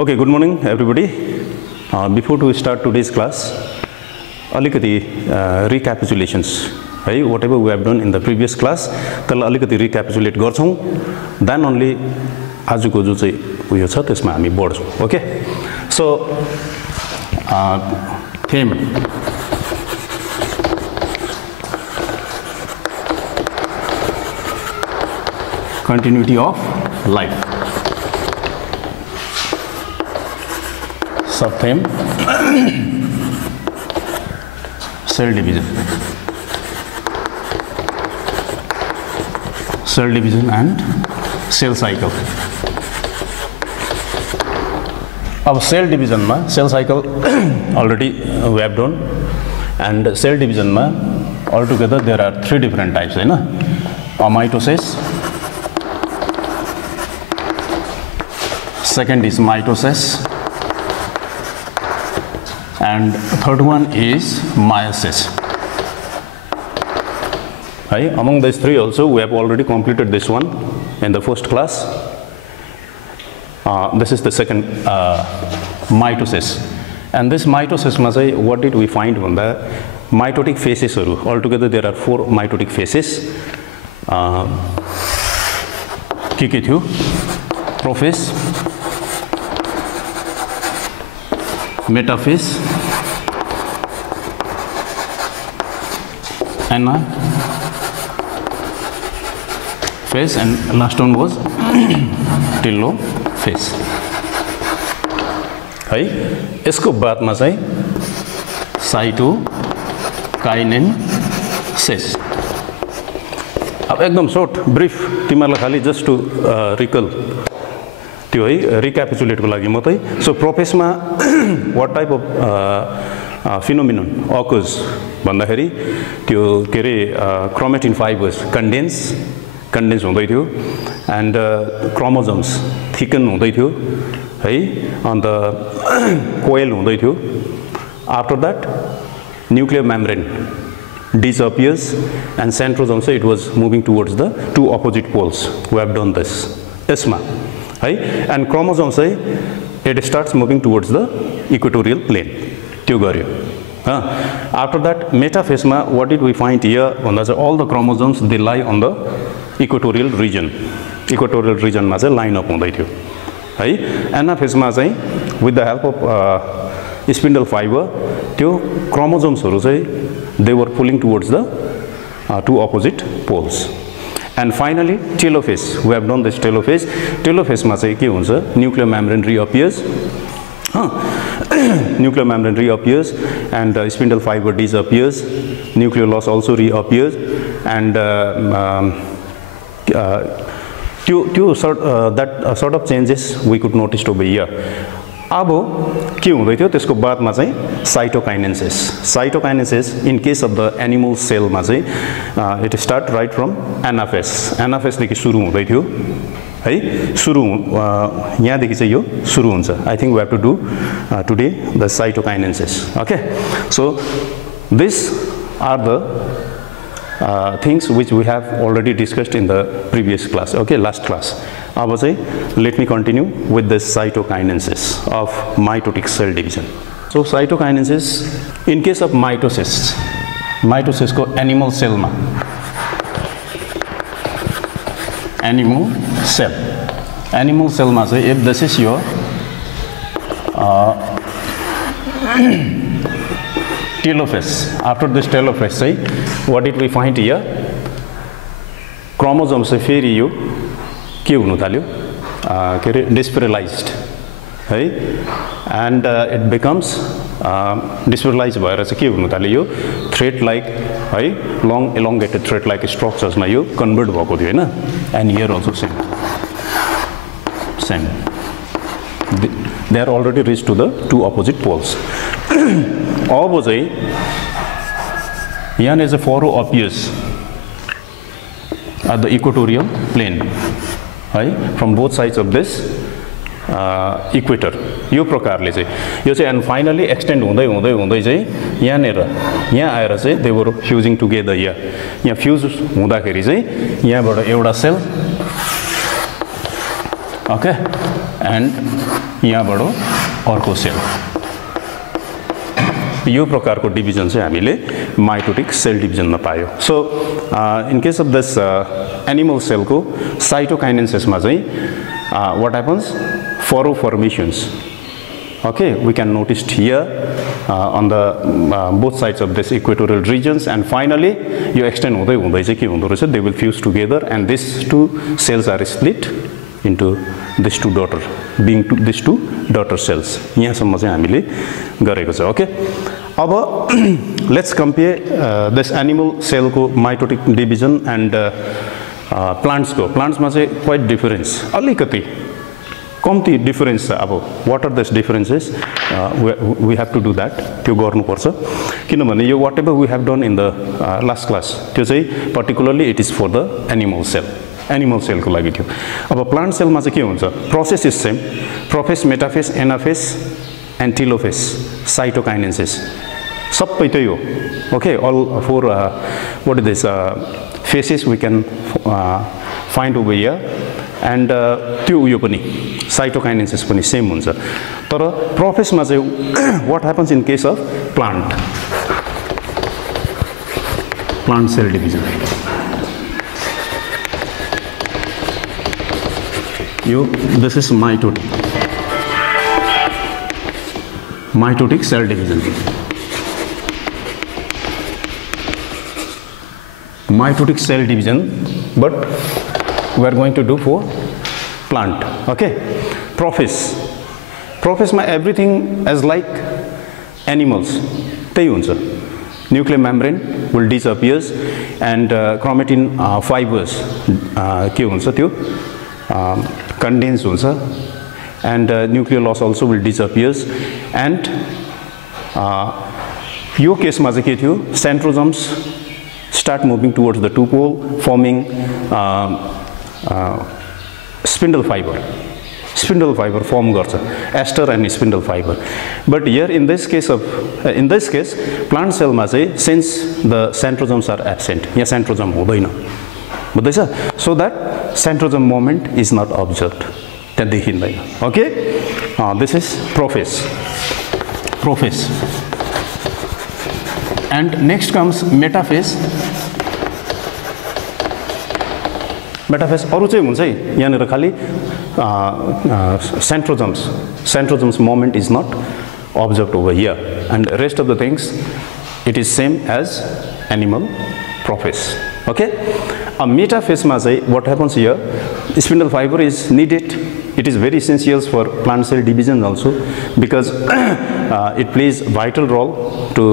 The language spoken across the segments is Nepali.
Okay, good morning everybody. Before we start today's class, alikati recapitulations. Hey, whatever we have done in the previous class, tell alikati recapitulate garchau. Then only ajuko jo chai uyo cha त्यसमा हामी बढ्छौं. Okay, so theme continuity of life. Sub-theme cell division. Cell division and cell cycle. अब cell division मा cell cycle already we have done, and cell division मा altogether there are 3 different types, है ना? Mitosis, second is mitosis, and third one is meiosis. Right? Among these 3 also we have already completed this one in the first class. This is the second mitosis, and this mitosis ma chai what did we find bhanda mitotic phases haru. Altogether there are 4 mitotic phases. के थियो? Prophase, metaphase, anaphase, and last one was telophase. है यसको बादमा चाहिँ साइटोकाइनेसिस. अब एकदम शॉर्ट ब्रीफ तिमीहरुलाई खाली जस्ट टु रिकल त्यो है रिक्यापिचुलेट को लागि मात्रै. सो प्रोफेसमा what type of phenomenon occurs भन्दाखेरि त्यो के रे क्रोमेटिन फाइबर्स कन्डेन्स हुँदै थियो, एन्ड क्रोमोसोम्स थिकन हुँदै थियो है, अन्त कोइल हुँदै थियो. After that nuclear membrane disappears, and centrosome say it was moving towards the 2 opposite poles. We have done this ESMA, right? And chromosome say it starts moving towards the equatorial plane. त्यो गर्यो. After that metaphase ma what did we find here? All the chromosomes they lie on the equatorial region. Equatorial region ma चाहिँ line up हुँदै थियो है. anaphase ma चाहिँ with the help of spindle fiber त्यो chromosomes हरु चाहिँ they were pulling towards the 2 opposite poles. And finally telophase, we have done this telophase. Telophase ma चाहिँ के हुन्छ? Nuclear membrane reappears. Nuclear membrane reappears, and spindle fiber disappears. Nucleolus also reappears, and that sort of changes we could notice over here. अब के हुँदै थियो त्यसको बादमा चाहिँ cytokinesis in case of the animal cell मा चाहिँ it start right from anaphase देखि सुरु हुँदै थियो है. सुरु यहाँ देखि चाहिँ यो सुरु हुन्छ. I think we have to do today the cytokinesis. Okay, so this are the things which we have already discussed in the previous class. Okay, last class. अब चाहिँ let me continue with this cytokinesis of mitotic cell division. So cytokinesis in case of mitosis को animal cell मा animal cell मा चाहिँ if this is your telophase. After this telophase say what did we find here? Chromosome से फेरि यो के हुन थाल्यो के रे डिस्पेरलाइज्ड है, and it becomes डिस्पेरलाइज भएर चाहिँ के हुन थाल्यो यो थ्रेड लाइक है long elongated thread like structures मा यो कन्भर्ट भएको थियो हैन. and here also same they are already reached to the 2 opposite poles. अब चाहिँ यहाँ is a furrow appears at the equatorial plane, right, from both sides of this equator. यो प्रकारले चाहिँ यो चाहिँ and finally extend हुँदै चाहिँ यहाँ आएर चाहिँ they were fusing together here. यहाँ fuse हुँदाखेरि चाहिँ यहाँबाट एउटा सेल ओके एन्ड यहाँबाट अर्को सेल यो प्रकारको डिभिजन चाहिँ हामीले माइटोटिक सेल डिभिजनमा पायो so in case of this animal सेलको साइटोकाइनेसिसमा चाहिँ what happens furrow formations okay we can notice here on the both sides of this equatorial regions and finally you extend हुँदै हुँदै चाहिँ के हुँदो रहेछ they will fuse together and these two cells are split into these two daughter cells यहाँसम्म चाहिँ हामीले गरेको छ ओके अब let's compare this animal cell को mitotic division and plants को plants मा चाहिँ quite difference अलिकति कम्ती डिफरेन्स छ अब what are this differences we have to do that त्यो गर्नुपर्छ किनभने यो whatever we have done in the last class त्यो चाहिँ particularly it is for the animal cell को लागि थियो अब प्लान्ट सेलमा चाहिँ के हुन्छ process is same prophase metaphase anaphase and telophase cytokinesis सबै त्यही हो okay all four what is this phases we can find over here and त्यो उयो पनि साइटोकाइनेसिस पनि सेम हुन्छ तर प्रोफेसमा चाहिँ what happens in case of plant cell division यो this is mitotic cell division mitotic cell division but we are going to do for plant okay prophase ma everything as like animals त्यही हुन्छ nuclear membrane will disappears and chromatin fibers के हुन्छ त्यो condense हुन्छ and nuclear loss also will disappears and यो केसमा चाहिँ के थियो centrosomes start moving towards the two pole forming spindle fiber form garcha aster and spindle fiber but here in this case plant cell ma chai since the centrosomes are absent here centrosome hudaina budhaisa so that centrosome movement is not observed त्यहाँ देखिँदैन okay this is prophase and next comes metaphase अरु चाहिँ हुन्छ है यहाँनिर खाली centrosomes moment is not observed over here and rest of the things it is same as animal prophase okay a metaphase ma chai what happens here spindle fiber is needed it is very essential for plant cell division also because it plays vital role to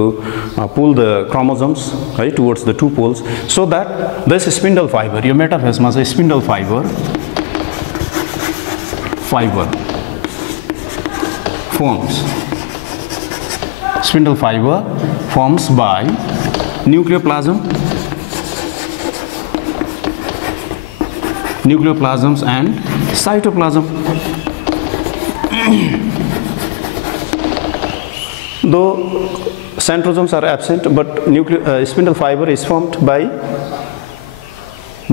pull the chromosomes right towards the two poles so that this spindle fiber your metaphase ma chai spindle fiber forms by nucleoplasms and cytoplasm though centrosomes are absent but spindle fiber is formed by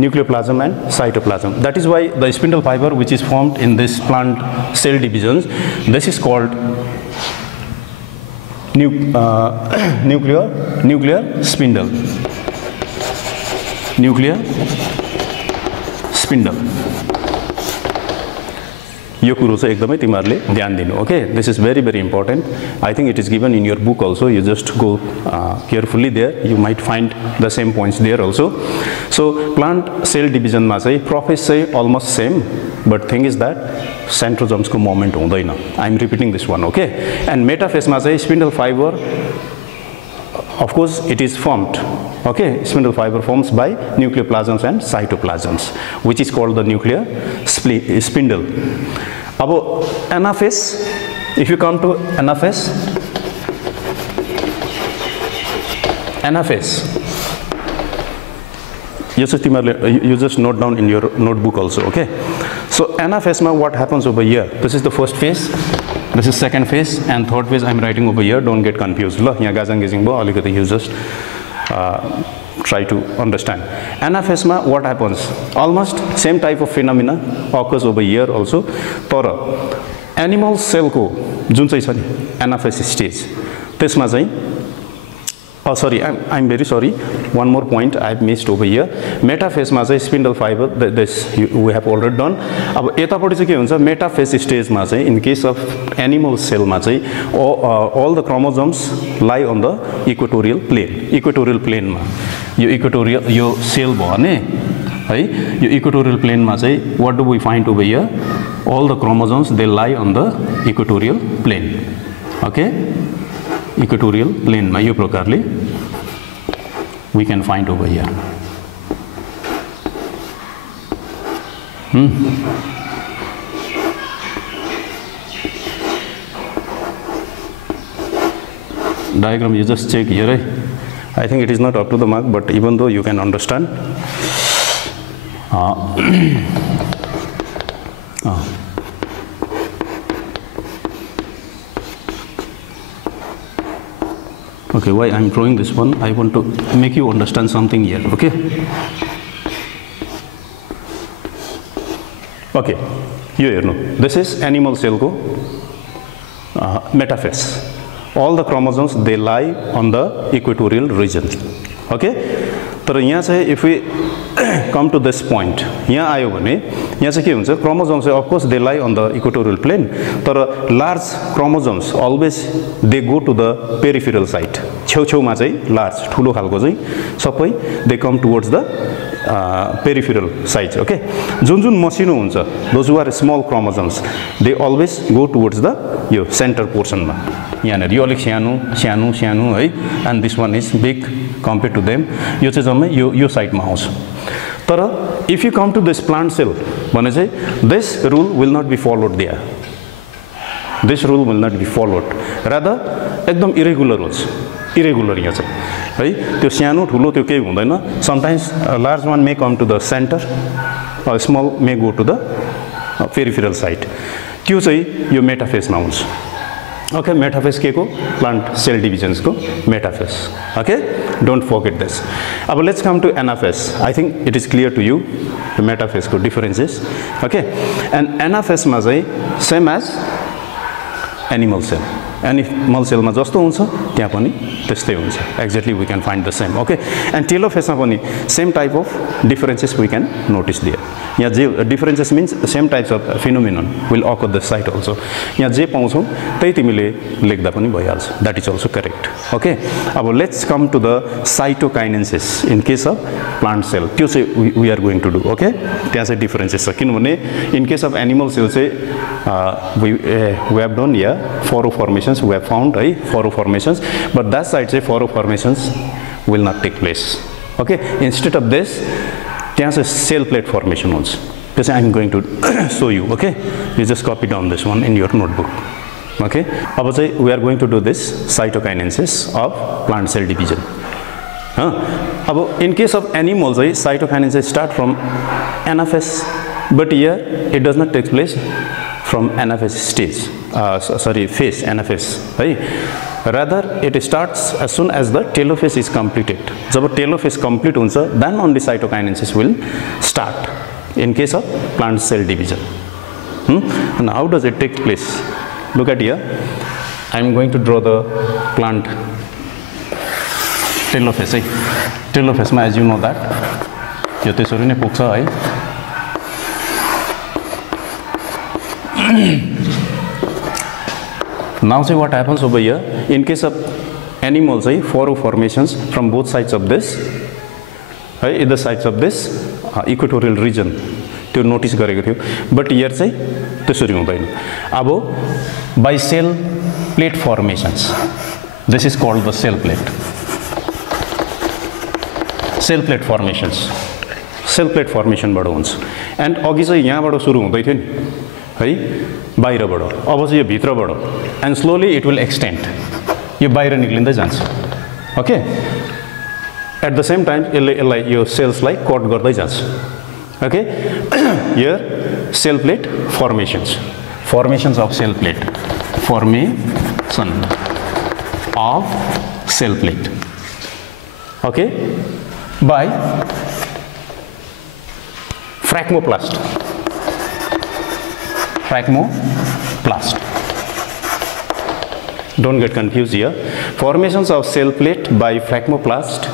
nucleoplasm and cytoplasm that is why the spindle fiber which is formed in this plant cell divisions this is called nuclear spindle यो कुरो चाहिँ एकदमै तिमीहरुले ध्यान दिनु okay this is very very important I think it is given in your book also you just go carefully there you might find the same points there also so plant cell डिभिजनमा चाहिँ प्रोफेस चाहिँ almost same but thing is that centrosomes को मोमेन्ट हुँदैन I am repeating this one okay and मेटाफेसमा चाहिँ spindle fibre of course it is formed okay spindle fiber forms by nucleoplasms and cytoplasms which is called the nuclear spindle abo anaphase if you come to anaphase you just note down in your notebook also okay so anaphase ma what happens over here this is the first phase this is second phase and third phase I am writing over here don't get confused la yaha gazang gazing bhayo alikati you just try to understand. Anaphase ma what happens? Almost same type of phenomena occurs over here also. Tara animal cell ko jun chai cha ni anaphase stage tesma chai sorry, I'm very sorry. One more point I've missed over here. Metaphase ma chai spindle fiber, this we have already done. अब यतापटि चाहिँ के हुन्छ metaphase stage मा चाहिँ in case of animal cell मा चाहिँ all the chromosomes lie on the equatorial plane. Equatorial plane मा यो equatorial यो cell भने है यो equatorial plane मा चाहिँ what do we find over here? All the chromosomes they lie on the equatorial plane. Okay? Equatorial plane मा यो प्रकारले we can find over here. Diagram you just check here. I think it is not up to the mark, but even though you can understand. Okay, why I'm drawing this one? I want to make you understand something here. Okay. Okay. Here, no. This is animal cell go metaphase. All the chromosomes they lie on the equatorial region. Okay. So if we come to this point, chromosomes of course they lie on the equatorial plane. But large chromosomes always they go to the peripheral side. Large, they come towards the peripheral sides. Okay. Those who are small chromosomes, they always go towards the center portion. And this one is big compared to them. Your side mouse. If you come to this plant cell, this rule will not be followed there. This rule will not be followed. Rather, ekdam irregular rules. Irregular here. Sometimes a large one may come to the center, or small may go to the peripheral side. Q say your metaphase nouns. Okay, metaphase ke ko plant cell divisions ko metaphase. Okay, don't forget this. Now let's come to anaphase. I think it is clear to you the metaphase ko differences. Okay, and anaphase ma chai same as animal cell. Animal cell ma jasto huncha त्यहाँ पनि त्यस्तै हुन्छ. Exactly we can find the same. Okay, and telophase ma पनि same type of differences we can notice there. यहाँ differences means same types of phenomenon will occur the site also. यहाँ जे पाउँछौ त्यही तिमीले लेख्दा पनि भइहाल्छ. That is also correct. Okay, अब let's come to the cytokinesis in case of plant cell. त्यो चाहिँ we are going to do. Okay, त्यहाँ चाहिँ differences छ किनभने in case of animal cell चाहिँ we have done here furrow formations. We have found furrow formations, but that side say furrow formations will not take place. Okay, instead of this, there's a cell plate formation also. This I'm going to show you. Okay, you just copy down this one in your notebook. Okay, we are going to do this cytokinesis of plant cell division. In case of animals, cytokinesis start from anaphase, but here it does not take place from anaphase stage. Phase, anaphase. Right? Rather, it starts as soon as the telophase is completed. When telophase complete, then only cytokinesis will start in case of plant cell division. And how does it take place? Look at here. I am going to draw the plant telophase. Telophase, as you know that. Now see what happens over here. In case of animals, furrow formations from both sides of this, either sides of this equatorial region. To notice but here say by cell plate formations. This is called the cell plate. Cell plate formations. Cell plate formation bada and agi चाहिँ यहाँबाट सुरु हुँदै थियो नि है बाहिरबाट अब चाहिँ यो भित्रबाट and slowly it will extend यो बाहिर निक्लिँदै जान्छ okay at the same time यसलाई यो cells लाई coat गर्दै जान्छ okay here cell plate formations of cell plate formation of cell plate okay by fragmoplast. Don't get confused here. Formations of cell plate by fragmoplast.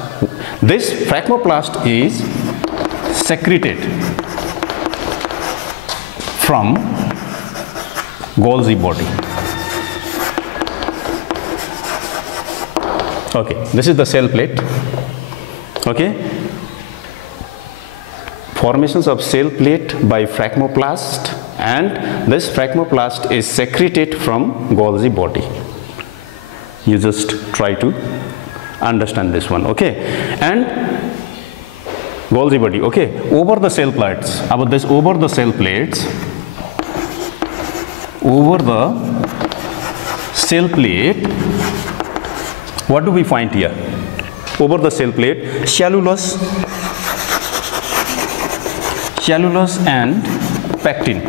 This fragmoplast is secreted from Golgi body. Okay, this is the cell plate. Okay, formations of cell plate by fragmoplast, and this fragmoplast is secreted from Golgi body. You just try to understand this one. Okay, and Golgi body. Okay, over the cell plates. About this, over the cell plates, what do we find here? Over the cell plate, cellulose and pectin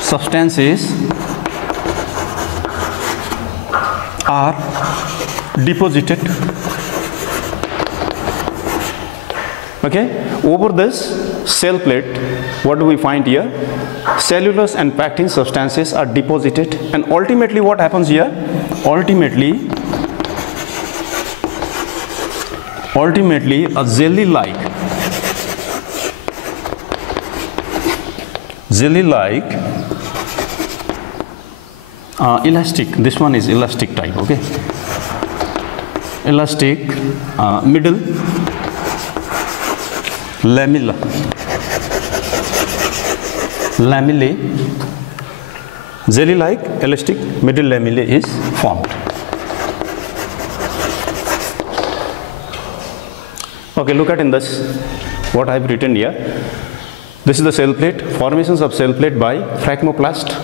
substances are deposited. Okay, over this cell plate, what do we find here? Cellulose and pectin substances are deposited, and ultimately what happens here? Ultimately a jelly-like elastic, this one is elastic type. Okay, elastic middle lamellae, jelly-like elastic middle lamellae is formed. Okay, look at in this what I have written here. This is the cell plate. Formations of cell plate by fragmoplast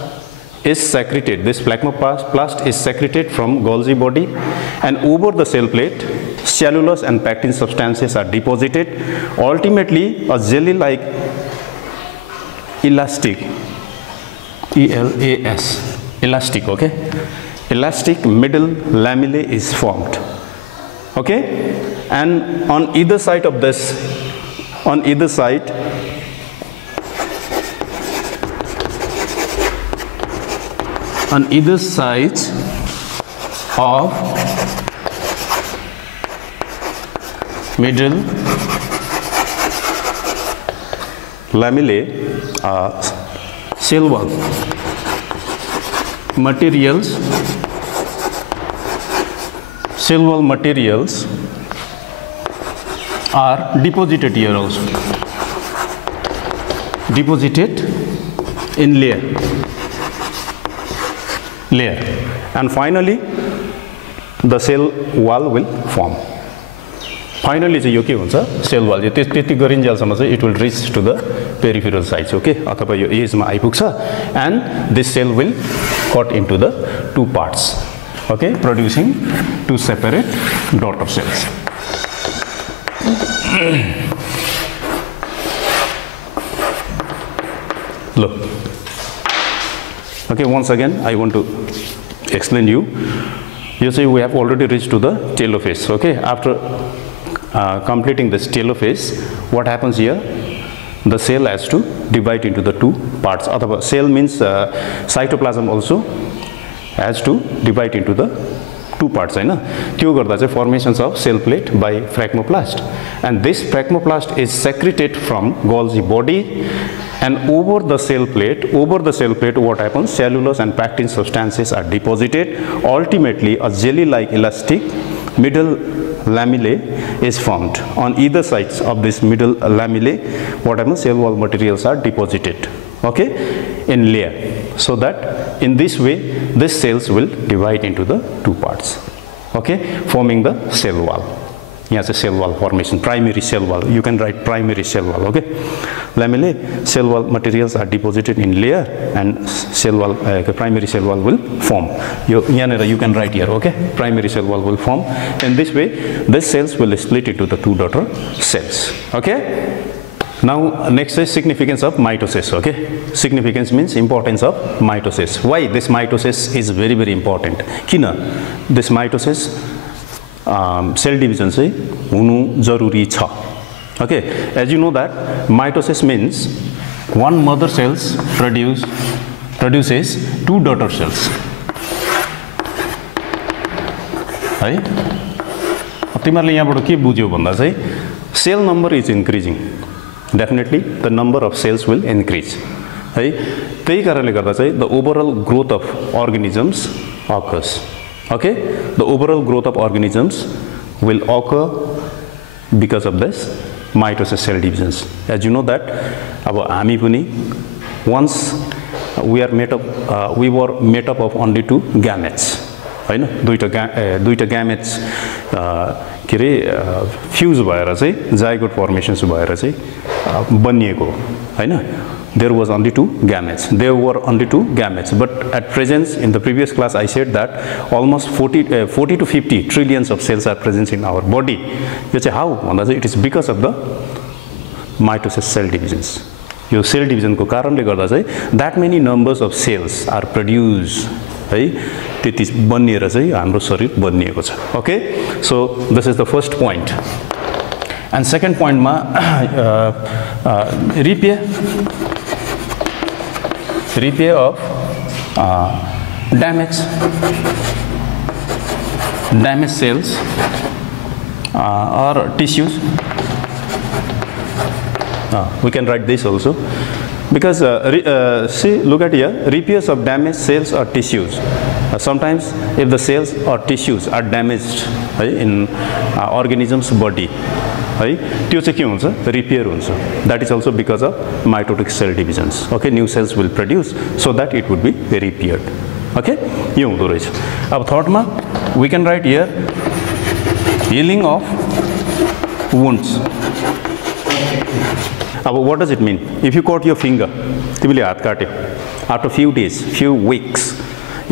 is secreted. This fragmoplast is secreted from Golgi body, and over the cell plate, cellulose and pectin substances are deposited. Ultimately, a jelly-like elastic, elastic, okay, elastic middle lamellae is formed. Okay, and on either side of this, of middle lamellae, cell wall materials are deposited here also, deposited in layer, and finally the cell wall will form. Finally चाहिँ यो के हुन्छ, सेल वाल त्यति गरिन्जेलसम्म चाहिँ it will reach to the peripheral sites. Okay, अथवा यो एजमा आइपुग्छ, and this cell will cut into the two parts. Okay, producing two separate daughter cells. Look. Okay, once again I want to explain you. You see we have already reached to the telophase. Okay, after completing this telophase, what happens here? The cell has to divide into the two parts. Athava cell means cytoplasm also has to divide into the two parts. त्यो गर्दा चाहिँ formations of cell plate by fragmoplast, and this fragmoplast is secreted from Golgi body, and over the cell plate, what happens? Cellulose and pectin substances are deposited. Ultimately, a jelly-like elastic middle lamellae is formed. On either sides of this middle lamellae, what happens? Cell wall materials are deposited, okay, in layer, so that in this way these cells will divide into the two parts, okay, forming the cell wall. Here's a cell wall formation, primary cell wall. You can write primary cell wall. Okay, lamellae, cell wall materials are deposited in layer, and cell wall, primary cell wall will form. You can write here. Okay, primary cell wall will form. In this way, these cells will split into the two daughter cells. Okay. Now next is significance of mitosis. Okay, significance means importance of mitosis. Why this mitosis is very important? Kina, this mitosis cell division चाहिँ हुनु जरुरी छ okay as you know that mitosis means one mother cells produces two daughter cells है तिमीहरुले यहाँबाट के बुझ्यौ भन्दा चाहिँ cell number is increasing definitely the number of cells will increase है त्यही कारणले गर्दा चाहिँ the overall growth of organisms occurs okay the overall growth of organisms will occur because of this mitosis cell divisions as you know that अब हामी पनि once we were made up of only two gametes हैन दुईटा gametes के रे फ्यूज भएर चाहिँ जाइगोट फर्मेशन्स भएर चाहिँ बनिएको हैन there were only two gametes but at present in the previous class I said that almost 40 to 50 trillions of cells are present in our body यो चाहिँ how भन्दा चाहिँ it is because of the mitosis cell divisions यो सेल डिभिजन को कारणले गर्दा चाहिँ that many numbers of cells are produced है त्यति बनिएर चाहिँ हाम्रो शरीर बनिएको छ okay so this is the first point and second point मा repair of damaged cells or tissues we can write this also because see look at here repairs of damaged cells or tissues sometimes if the cells or tissues are damaged in organism's body है त्यो चाहिँ के हुन्छ रिपेयर हुन्छ that is also because of mitotic cell divisions okay new cells will produce so that it would be repaired okay यो हुँदो रहेछ अब थर्ड मा we can write here healing of wounds अब what does it mean if you cut your finger तिमीले हात काट्यो after few days few weeks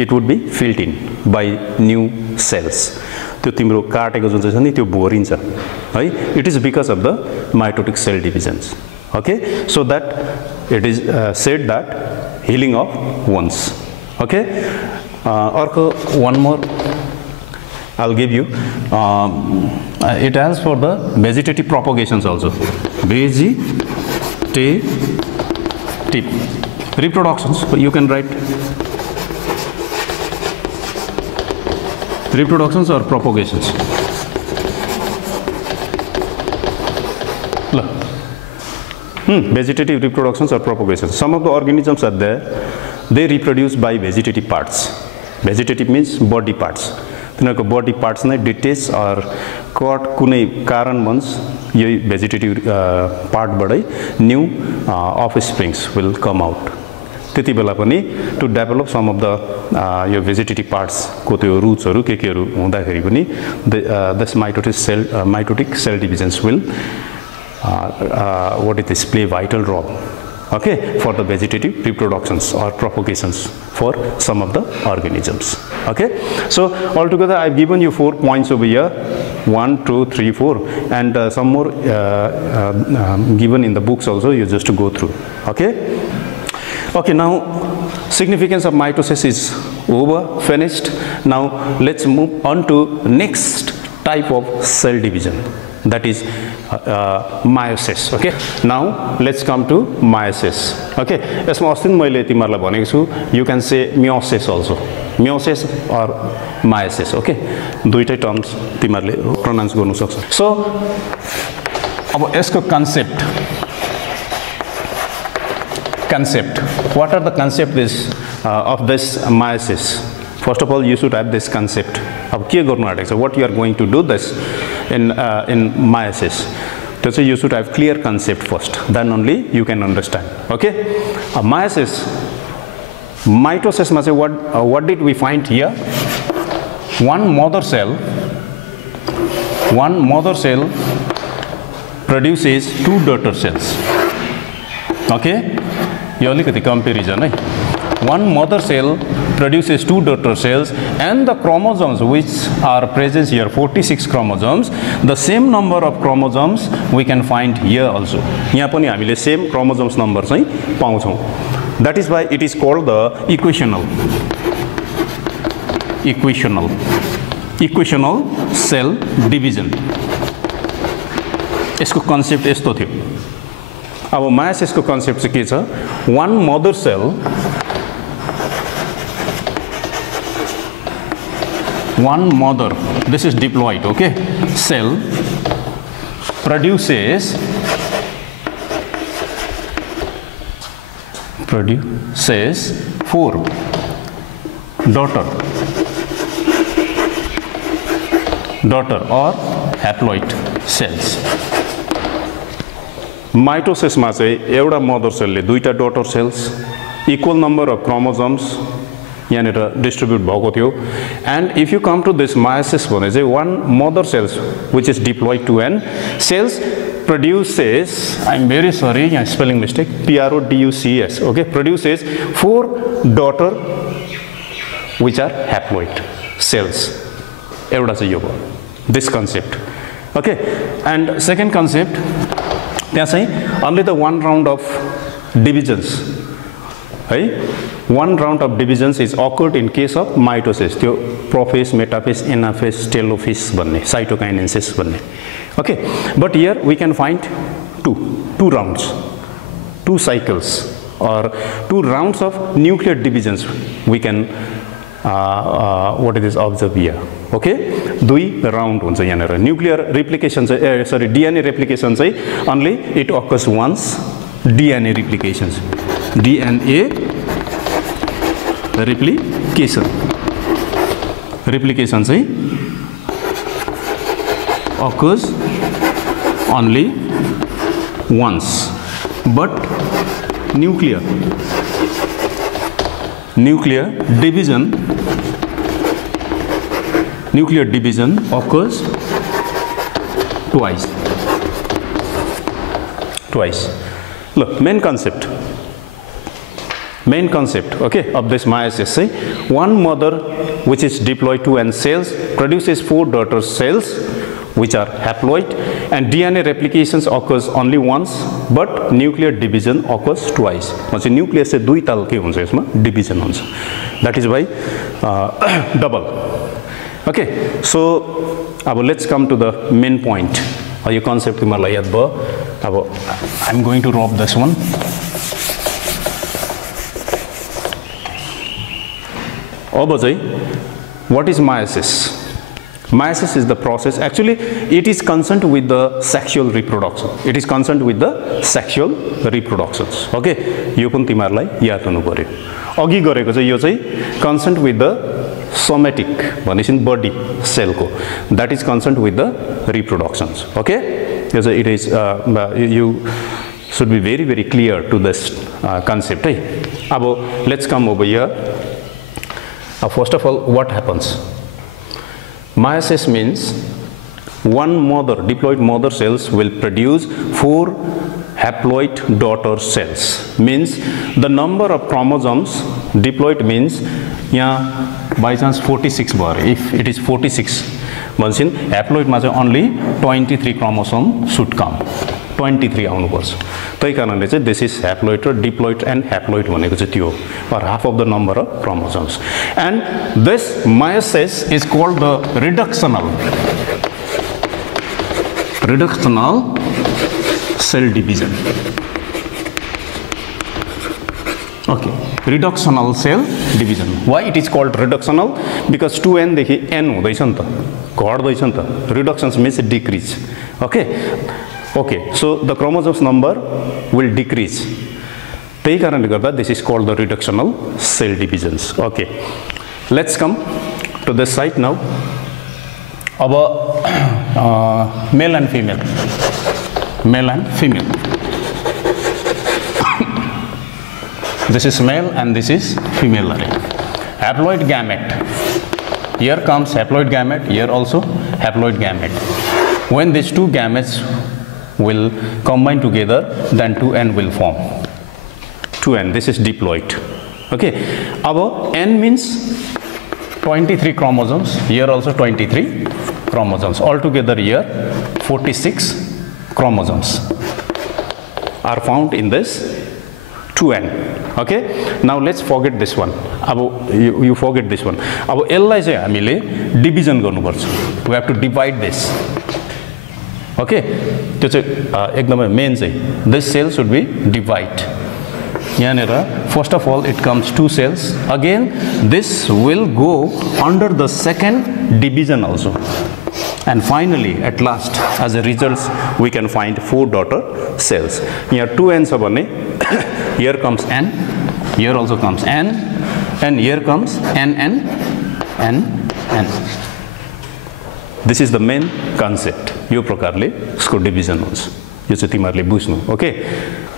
it would be filled in by new cells त्यो तिम्रो काटेको जुन चाहिँ छ नि त्यो भोरिन्छ है it is because of the mitotic cell divisions okay so that it is said that healing of wounds okay अर्को one more I'll give you it has for the vegetative propagations also vegetative reproductions you can write reproductions or propagations vegetative reproductions or propagations some of the organisms are there they reproduce by vegetative parts vegetative means body parts तिनीहरुको body parts नै डिटेच or cut कुनै कारणवश यही vegetative part बाटै new offsprings will come out त्यति बेला पनि to develop some of the यो vegetative parts को त्यो rootsहरु केकेहरु हुँदाखेरि पनि this mitotic cell divisions will what it is play vital role okay for the vegetative reproductions or propagations for some of the organisms okay so altogether I've given you 4 points over here 1 2 3 4 and some more given in the books also you just to go through okay okay now significance of mitosis is over finished now let's move on to next type of cell division that is meiosis okay now let's come to meiosis okay यसमा अस्ति मैले तिमीहरुलाई भनेको छु you can say meiosis also meiosis or meiosis okay दुईटै टर्म्स तिमीहरुले प्रोनाउन्स गर्न सक्छौ so अब यसको concept what are the concepts of this meiosis first of all you should have this concept अब के गर्नु आँटेको छ what you are going to do this in meiosis so you should have clear concept first then only you can understand okay mitosis ma say what did we find here one mother cell produces two daughter cells okay यो अलिकति comparison है one mother cell produces two daughter cells and the chromosomes which are present here 46 chromosomes the same number of chromosomes we can find here also यहाँ पनि हामीले same chromosomes number चाहिँ पाउँछौं that is why it is called the equational equational cell division यसको कन्सेप्ट यस्तो थियो। अब मायोसिसको कन्सेप्ट चाहिँ के छ, one mother, this is diploid, okay, cell produces four daughter or haploid cells। Mitosis में एउटा मदर सेलले दुईटा daughter cells equal number of chromosomes यहाँ डिस्ट्रीब्यूट भएको थियो। And if you come to this meiosis भने चाहिँ one mother cells which is diploid to n cells produces, I am very sorry यहाँ spelling mistake, PRODUCS, okay, produces four daughter which are haploid cells। एउटा चाहिँ यो भयो this concept, okay। and second concept त्यहाँ चाहिँ only the one round of divisions है, one round of divisions is occurred in case of mitosis, त्यो प्रोफेज मेटाफेज एनाफेज टेलोफेज भन्ने साइटोकाइनेसिस भन्ने, okay। but here we can find two rounds, two cycles or two rounds of nuclear divisions we can what it is observe here, okay। दुई राउंड हुन्छ यहाँ nuclear replication sorry DNA replication चाहिँ only it occurs once, DNA replication चाहिँ occurs only once, but nuclear division occurs twice. Look, main concept, okay, of this meiosis say one mother which is diploid to n cells produces four daughter cells which are haploid, and DNA replications occurs only once, but nuclear division occurs twice। मतलब nucleus से दुई ताल के हुन्छ यसमा division हुन्छ, that is why double, okay। so अब let's come to the main point। यो concept तिमीलाई याद भयो। अब I'm going to drop this one। अब चाहिँ what is meiosis? Meiosis is the process, actually it is concerned with the sexual reproduction, okay। यो पनि तिमीहरूलाई याद हुनु पर्यो। अघि गरेको चाहिँ यो चाहिँ concerned with the somatic भनेपछि body cell को, that is concerned with the reproductions, okay। it is you should be very clear to this concept है। अब let's come over here। First of all, what happens? Meiosis means one diploid mother cells will produce four haploid daughter cells, means the number of chromosomes, diploid means यहाँ by chance 46 bar, if it is 46 भनेपछि haploid मा चाहिँ only 23 chromosome should come, 23 आउनुपर्छ। त्यही कारणले चाहिँ this is haploid र diploid and haploid भनेको चाहिँ त्यो, or half of the number of chromosomes, and this meiosis is called the reductional cell division, okay। reductional cell division, why it is called reductional? Because 2n देखि n हुँदैछ नि त, घट्दैछ नि त, reductions means decrease, okay। so the chromosomes number will decrease, त्यही कारणले गर्दा this is called the reductional cell divisions, okay। let's come to this side now। अब male and female this is male and this is female array। haploid gamete, here comes haploid gamete, here also haploid gamete। when these two gametes will combine together, then 2n will form, 2n, this is diploid, okay। अब n means 23 chromosomes, here also 23 chromosomes, altogether here 46 chromosomes are found in this 2n. Okay, now let's forget this one. You forget this one. अब यसलाई चाहिँ हामीले डिभिजन गर्नुपर्छ. We have to divide this. Okay, त्यो चाहिँ एकदमै मेन चाहिँ this cell should be divide. यहाँनिर first of all it comes 2 cells. Again this will go under the second division also. And finally, at last, as a result, we can find 4 daughter cells. Here 2n छ भने here comes n, here also comes n, and here comes n. This is the main concept. यो प्रकारले यसको डिभिजन हुन्छ. यो चाहिँ तिमीहरूले बुझ्नु. Okay,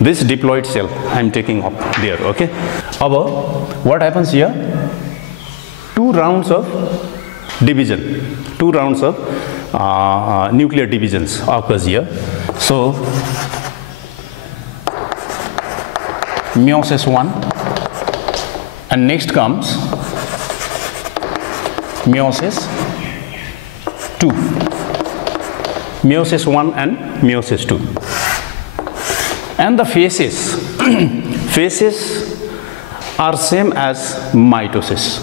this diploid cell I am taking up there. Okay, अब what happens here? 2 rounds of division, 2 rounds of nuclear divisions occurs here. So meiosis 1, and next comes meiosis 2. Meiosis 1 and meiosis 2. And the phases phases are same as mitosis.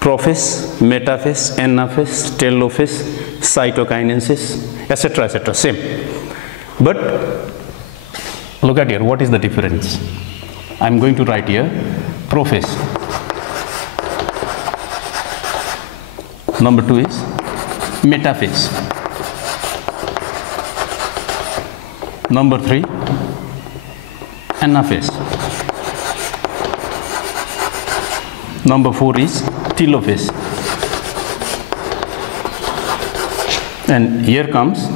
Prophase, metaphase, anaphase, telophase, cytokinesis, etc., etc. Same. But look at here, what is the difference? I am going to write here prophase. Number 2 is metaphase. Number 3, anaphase. Number 4 is telophase. And here comes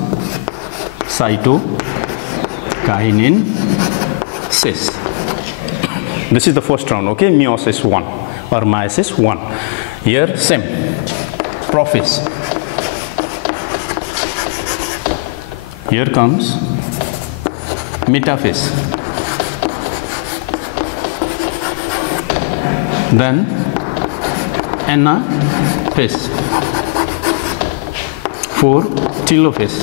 cytokinesis. This is the first round, okay? Meiosis 1 or meiosis 1. Here same. Prophase. Here comes metaphase. Then anaphase. 4, telophase.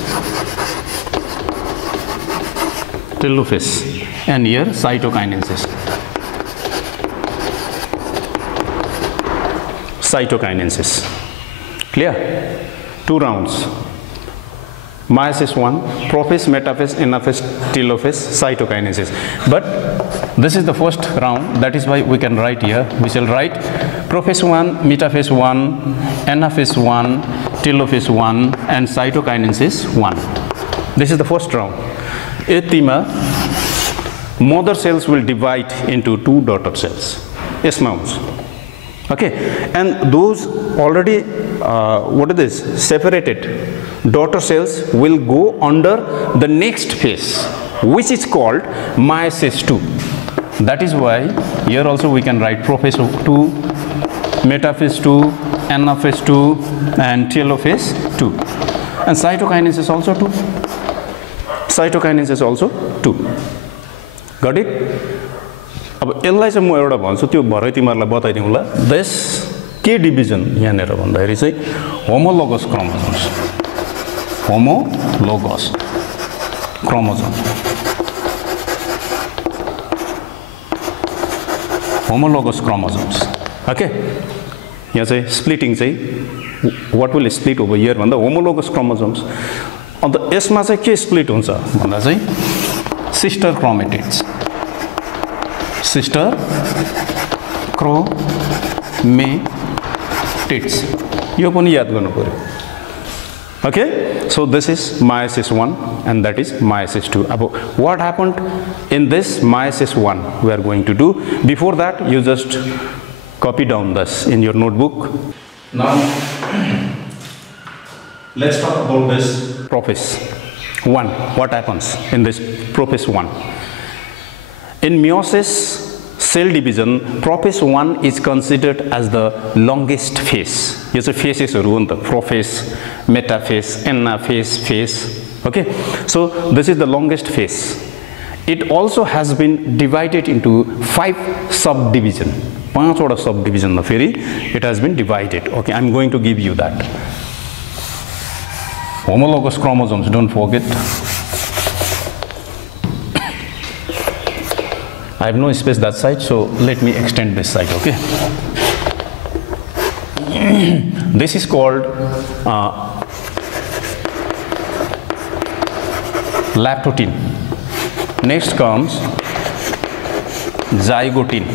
And here cytokinesis. Clear? 2 rounds. Meiosis 1, prophase, metaphase, anaphase, telophase, cytokinesis. But this is the first round, that is why we can write here. We shall write prophase 1, metaphase 1, anaphase 1, telophase 1, and cytokinesis 1. This is the first round. Etima, mother cells will divide into 2 daughter cells. Yes, okay, and those already separated daughter cells will go under the next phase, which is called meiosis 2. That is why here also we can write prophase 2, metaphase 2, anaphase 2, and telophase 2. And cytokinesis also 2. Got it? अब यसलाई चाहिँ म एउटा भन्छु, त्यो भरै तिमीहरूलाई बताइदिउँला. This के डिभिजन यहाँनिर भन्दाखेरि चाहिँ homologous chromosomes. Homologous chromosomes. Okay? यहाँ चाहिँ splitting चाहिँ what will split over here भन्दा homologous chromosomes. अन्त यसमा चाहिँ के स्प्लिट हुन्छ भन्दा चाहिँ sister chromatids. यो पनि याद गर्नु पर्यो. Okay, so this is meiosis 1 and that is meiosis 2. What happened in this meiosis 1 we are going to do. Before that, you just copy down this in your notebook. Now let's talk about this prophase 1. What happens in this prophase 1? In meiosis cell division, prophase 1 is considered as the longest phase. Yes, a phases are prophase, metaphase, anaphase, phase. Okay, so this is the longest phase. It also has been divided into 5 subdivisions. 5 subdivision of it has been divided. Okay, I'm going to give you that. Homologous chromosomes, don't forget. I have no space that side, so let me extend this side, okay? This is called lactotin. Next comes zygotin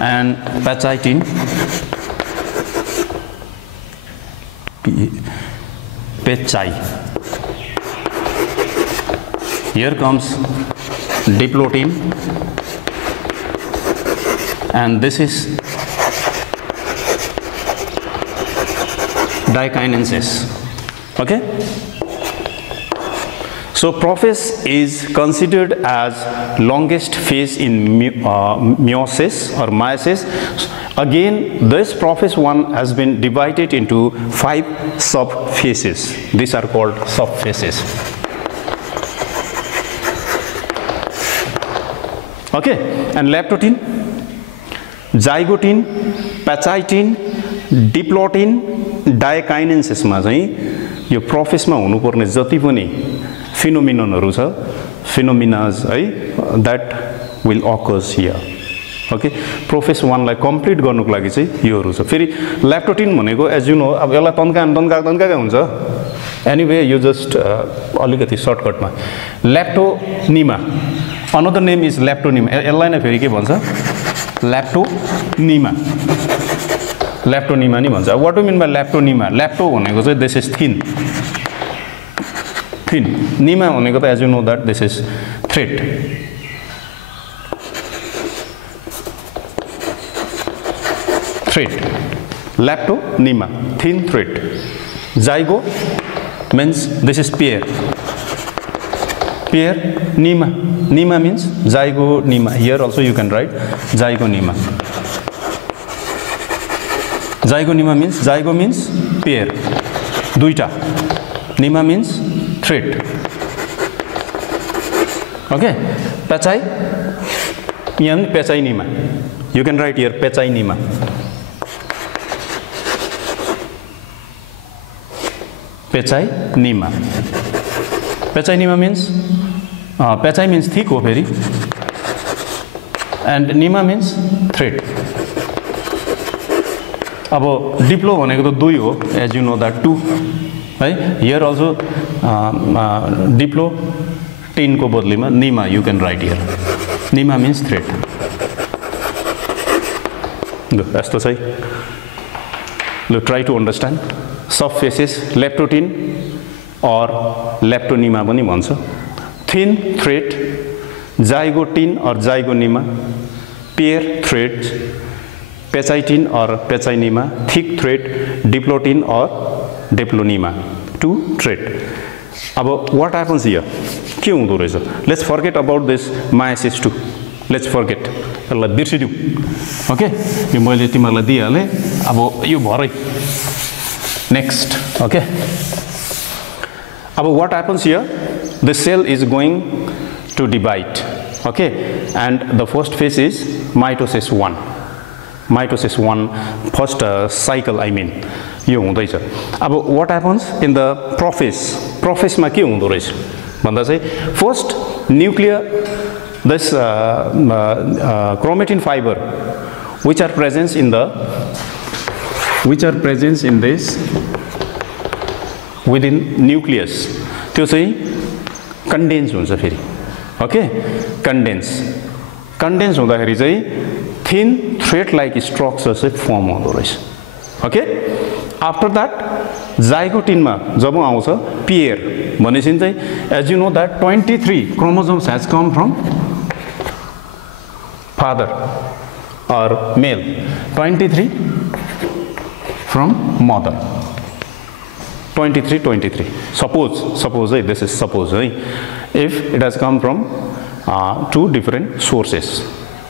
and pachytin, pechay. Here comes diplotin, and this is dikinensis. Okay? So prophase is considered as longest phase in meiosis or meiosis. Again, this prophase 1 has been divided into 5 subphases. These are called subphases. Okay, and lactotin, zygotin, pachytin, diplotin, dikinensis मा चाहिँ यो प्रोफेस मा हुनुपर्ने जति पनि फिनोमिननहरु छ, फिनोमिनाज है, that will occurs here. Okay, prophase 1 लाई कम्प्लिट गर्नको लागि चाहिँ योहरु छ. फेरि ल्याक्टोटिन भनेको एज यु नो अब यसलाई तन्का हुन्छ. एनीवे यो जस्ट अलिकति सर्टकटमा lactonema, another name is lactonema. यसलाई नै फेरि के भन्छ? ल्याक्टोनिमा. ल्याक्टोनिमा नि भन्छ. What do mean by lactonema? Lacto भनेको चाहिँ this is thin. Thin. Nema भनेको त as you know that this is thread. Thread. Lactonema, thin thread. Zygo means this is pair. Pair, nema. Nema means zygonema. Here also you can write zygonema. Zygonema means, zygo means pair. Duita. Nema means thread. Okay. Pachay. Yan pachinema. You can write here pachinema. Pachinema. Pachinema means pachy means thick हो फेरि, and nema means thread. अब diplo भनेको त दुई हो, as you know that 2 है. Here also diplotin को बदलीमा nema you can write here. Nema means thread. Look, यस्तो चाहिँ. Look, try to understand. Subphases, leptotin or leptonema पनि भन्छ. Thin thread, zygotin or zygonema, pair thread, pachytin or pachinema, thick thread, diplotin or diplonema. 2 thread. अब what happens here? के हुँदो रहेछ? Let's forget about this meiosis 2. Let's forget. यसलाई बिर्सिदिऊ. ओके, यो मैले तिमीलाई दिइहालेँ. अब यो भरै. Next, okay. Now what happens here? The cell is going to divide, okay, and the first phase is mitosis 1. Mitosis 1, first cycle I mean. यो हुँदैछ. अब what happens in the prophase? Prophase मा के हुँदो रहेछ भन्दा चाहिँ first nuclear this chromatin fiber which are present in this within nucleus, त्यो चाहिँ condense हुन्छ फेरि. ओके, condense हुँदाखेरि चाहिँ thin thread like structure चाहिँ form हुँदो रहेछ. ओके, आफ्टर दैट zygotin मा जब आउँछ pair भनेपछि चाहिँ as you know that 23 chromosomes has come from father or male, 23 from mother. 23. Suppose this is suppose. If it has come from 2 different sources,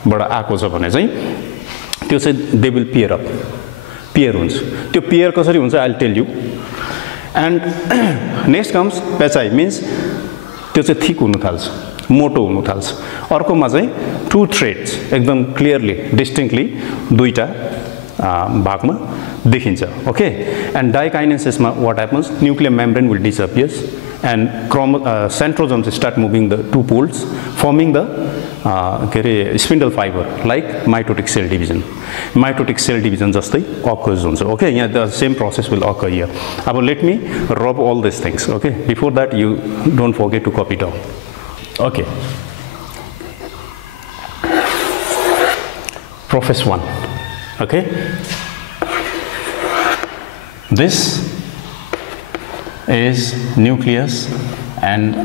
but आएको छ भने चाहिँ त्यो चाहिँ they will pair up. Pair हुन्छ. त्यो pair कसरी हुन्छ I'll tell you. And next comes pachy means त्यो चाहिँ thick हुन थाल्छ, मोटो हुन थाल्छ. अर्कोमा चाहिँ 2 threads एकदम clearly, distinctly दुईटा भागमा देखिन्छ. Okay, and dikinesis मा what happens? Nuclear membrane will disappear and centrosomes start moving the 2 poles, forming the spindle fiber like mitotic cell division. Mitotic cell division जस्तै occurs हुन्छ. Okay, यहाँ the same process will occur here. अब let me rub all these things. Okay, before that you don't forget to copy down. Okay. Process 1. Okay. This is nucleus, and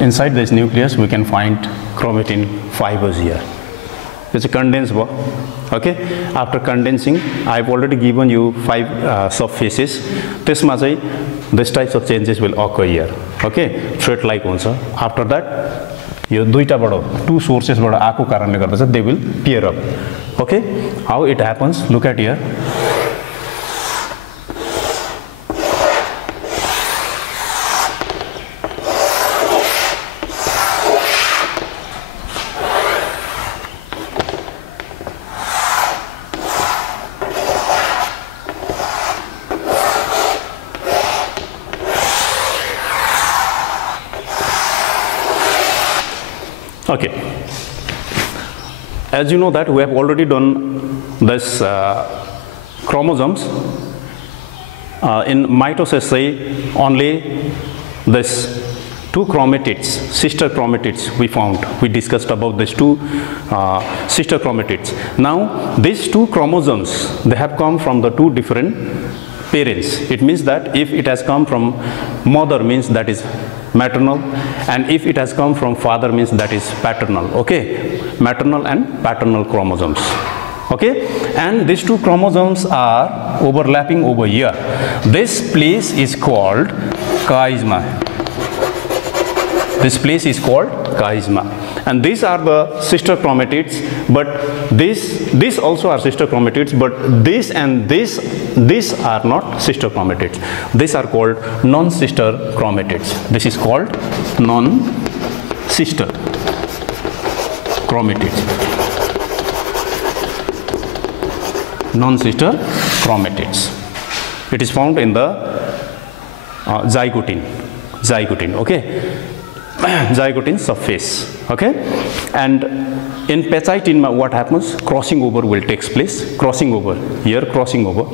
inside this nucleus we can find chromatin fibers here. It's a condensed bar. Okay. After condensing, I've already given you 5 subphases. This types of changes will occur here. Okay. Thread like हुन्छ. After that, यो दुईटाबाट 2 sources बाट आको कारणले गर्दा चाहिँ they will pair up. Okay. How it happens? Look at here. Okay, as you know that we have already done this chromosomes. In mitosis, only this 2 chromatids, sister chromatids we found. We discussed about these 2 sister chromatids. Now these 2 chromosomes, they have come from the 2 different parents. It means that if it has come from mother, means that is maternal, and if it has come from father, means that is paternal. Okay, maternal and paternal chromosomes. Okay, and these 2 chromosomes are overlapping over here. This place is called chiasma. This place is called chiasma, and these are the sister chromatids, but these also are sister chromatids, but this and these are not sister chromatids. These are called non-sister chromatids. This is called non-sister chromatids. Non-sister chromatids. It is found in the zygote. Okay. Zygote subphase. Okay, and in pectine what happens? Crossing over will take place. Crossing over here, crossing over.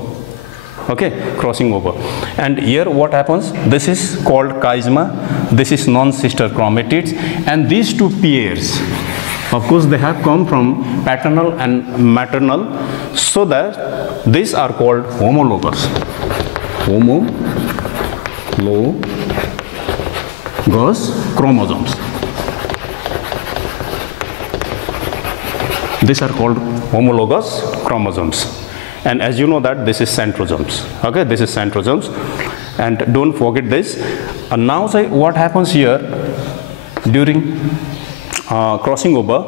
Okay, crossing over, and here what happens? This is called chiasma. This is non-sister chromatids, and these 2 pairs, of course, they have come from paternal and maternal, so that these are called homologous. Chromosomes. These are called homologous chromosomes, and as you know that this is centrosomes. Okay, this is centrosomes, and don't forget this. And now say what happens here during crossing over,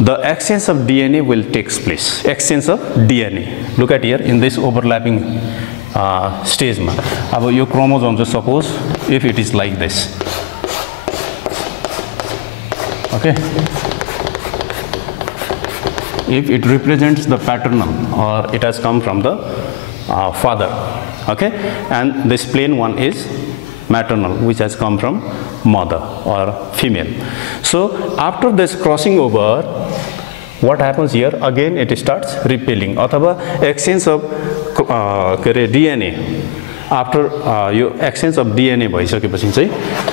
the exchange of DNA will take place. Exchange of DNA. Look at here in this overlapping stage. Now your chromosomes, suppose if it is like this. Okay, if it represents the paternal, or it has come from the father. Okay, and this plain one is maternal, which has come from mother or female. So after this crossing over, what happens here? Again it starts repelling, अथवा exchange of DNA. After your exchange of DNA भइसकेपछि चाहिँ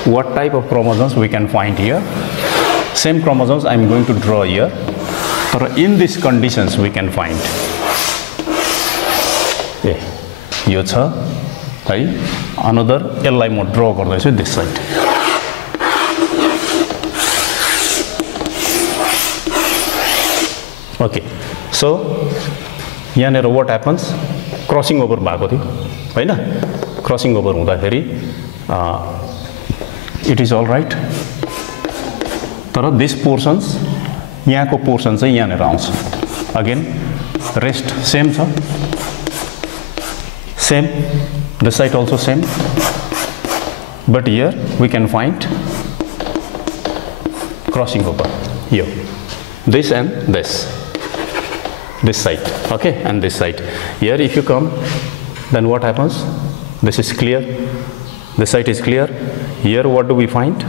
what type of chromosomes we can find here? Same chromosomes I am going to draw here. But in these conditions we can find. यो छ है, another यसलाई म draw गर्दैछु this side. Okay, so यहाँनिर what happens? Crossing over भएको थियो हैन? Crossing over हुँदाखेरि it is all right. तर this portions, यहाँको portion चाहिँ यहाँनिर आउँछ. Again rest same छ. Same, this side also same, but here we can find crossing over here, this and this side, okay, and this side. Here if you come, then what happens? This is clear, this side is clear. Here what do we find?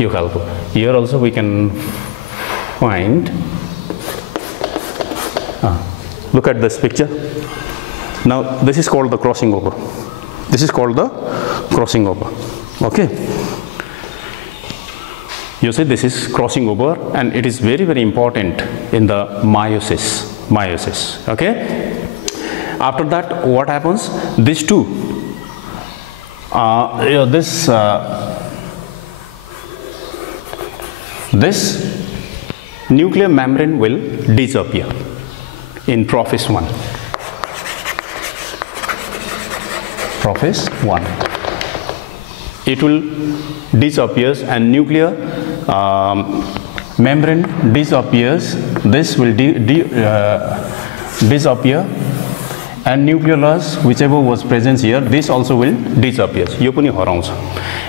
यो खालको. Here also we can find, look at this picture. Now this is called the crossing over. This is called the crossing over. Okay. You see, this is crossing over, and it is very, very important in the meiosis. Okay. After that, what happens? These two, this nuclear membrane will disappear in prophase 1. Prophase 1. It will disappear, and nuclear membrane disappears. This will disappear, and nucleolus, whichever was present here, this also will disappear. यो पनि हराउँछ.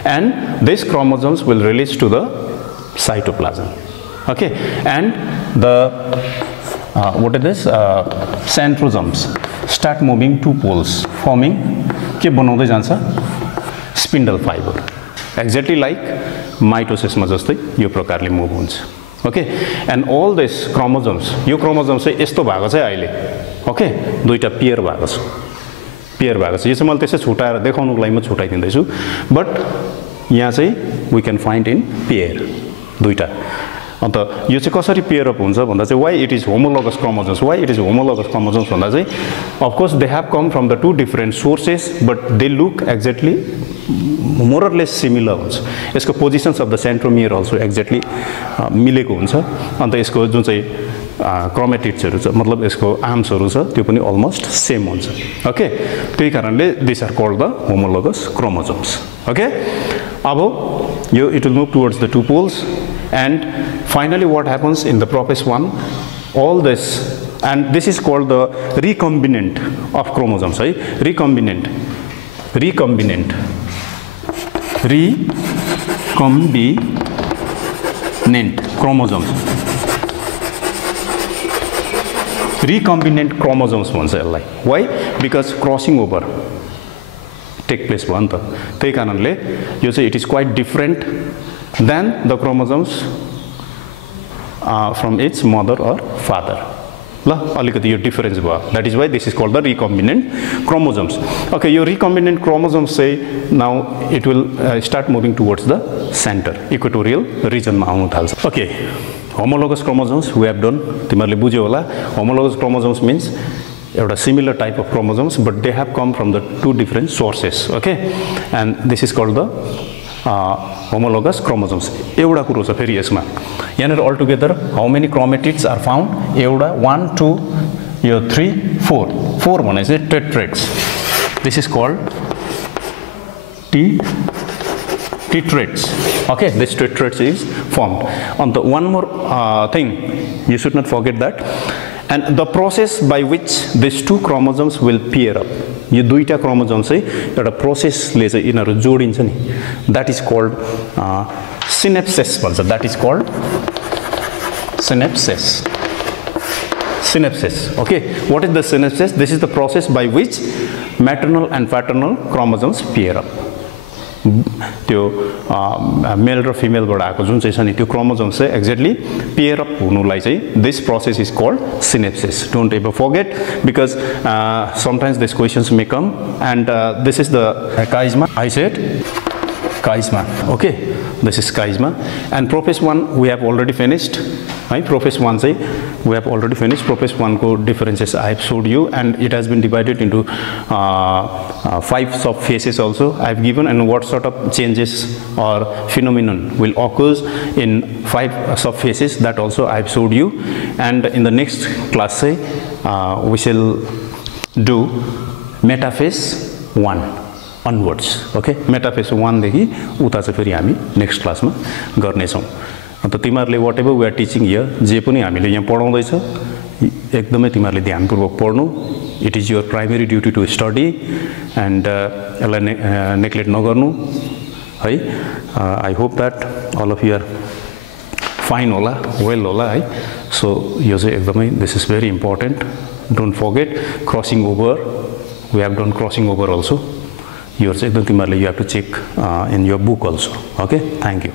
And these chromosomes will release to the cytoplasm. Okay, and the what is this? Centrosomes start moving two poles, forming के बनाउँदै जान्छ? Spindle fiber. Exactly like mitosis मा जस्तै यो प्रकारले मुभ हुन्छ. Okay, and all these chromosomes, यो chromosomes चाहिँ यस्तो भएको छ अहिले. Okay, दुईटा पेयर भएको छ. पेयर भएको छ. यो चाहिँ मैले त्यसै छुटाएर देखाउनुको लागि म छुटाइदिँदै छु. बट यहाँ चाहिँ we can find in pair दुईटा. अन्त यो चाहिँ कसरी पेयर अप हुन्छ भन्दा चाहिँ why it is homologous chromosomes. Why it is homologous chromosomes भन्दा चाहिँ of course they have come from the two different sources, but they look exactly more or less similar हुन्छ. यसको positions of the centromere also exactly मिलेको हुन्छ. अन्त यसको जुन चाहिँ क्रोमेटिड्सहरू छ, मतलब यसको आर्म्सहरू छ, त्यो पनि अलमोस्ट सेम हुन्छ. ओके, त्यही कारणले this are called the homologous chromosomes. Okay, अब यो it will move towards the two poles, and finally what happens in the prophase 1, all this, and this is called the recombinant of chromosomes. है, recombinant chromosomes. Recombinant chromosomes भन्छ यसलाई. Why? Because crossing over take place भयो नि त. त्यही कारणले यो चाहिँ it is quite different than the chromosomes from its mother or father. ल, अलिकति यो डिफरेन्स भयो. That is why this is called the recombinant chromosomes. Okay, यो recombinant chromosomes चाहिँ now it will start moving towards the center, equatorial region मा आउन थाल्छ. Okay, homologous chromosomes we have done. तिमीहरुले बुझ्यौ होला. Homologous chromosomes means एउटा similar type of chromosomes, but they have come from the two different sources. Okay, and this is called the homologous chromosomes. एउटा कुरो छ फेरि यसमा. यहाँनिर all together how many chromatids are found? एउटा 1 2 यो 3 4 4 भने चाहिँ tetrads. This is called tetrads. Okay, this tetrads is formed. And the one more thing, you should not forget that. And the process by which these two chromosomes will pair up, यो दुईटा chromosomes चाहिँ एउटा प्रोसेसले चाहिँ यिनीहरु जोडिन्छ नि, that is called synapses भन्छ. That is called synapses. Okay, what is the synapses? This is the process by which maternal and paternal chromosomes pair up. त्यो मेल र फिमेल बाट आएको जुन चाहिँ छ नि त्यो क्रोमोसोम्स चाहिँ एक्ज्याक्टली पेयर अप हुनुलाई चाहिँ this process is called synapsis. Don't ever forget, because sometimes this questions may come, and this is the chiasma. I said chiasma. Okay, this is chiasma. And prophase 1 we have already finished. है, प्रोफेस 1 चाहिँ we have already finished. Prophase 1 को differences I have showed you, and it has been divided into 5 sub-phases also I have given, and what sort of changes or phenomenon will occur in 5 sub-phases, that also I have showed you. And in the next class say we shall do metaphase 1 onwards. Okay, metaphase 1 देखि उता चाहिँ फेरि हामी नेक्स्ट क्लासमा गर्नेछौँ. अन्त तिमीहरुले whatever we are teaching here, जे पनि हामीले यहाँ पढाउँदै छ एकदमै तिमीहरुले ध्यानपूर्वक पढ्नु. It is your primary duty to study, and यसलाई नेग्लेक्ट नगर्नु है. I hope that all of you are fine होला, well होला है. So यो चाहिँ एकदमै this is very important. Don't forget crossing over. We have done crossing over also. यो चाहिँ एकदम तिमीहरुले you have to check in your book also. Okay, thank you.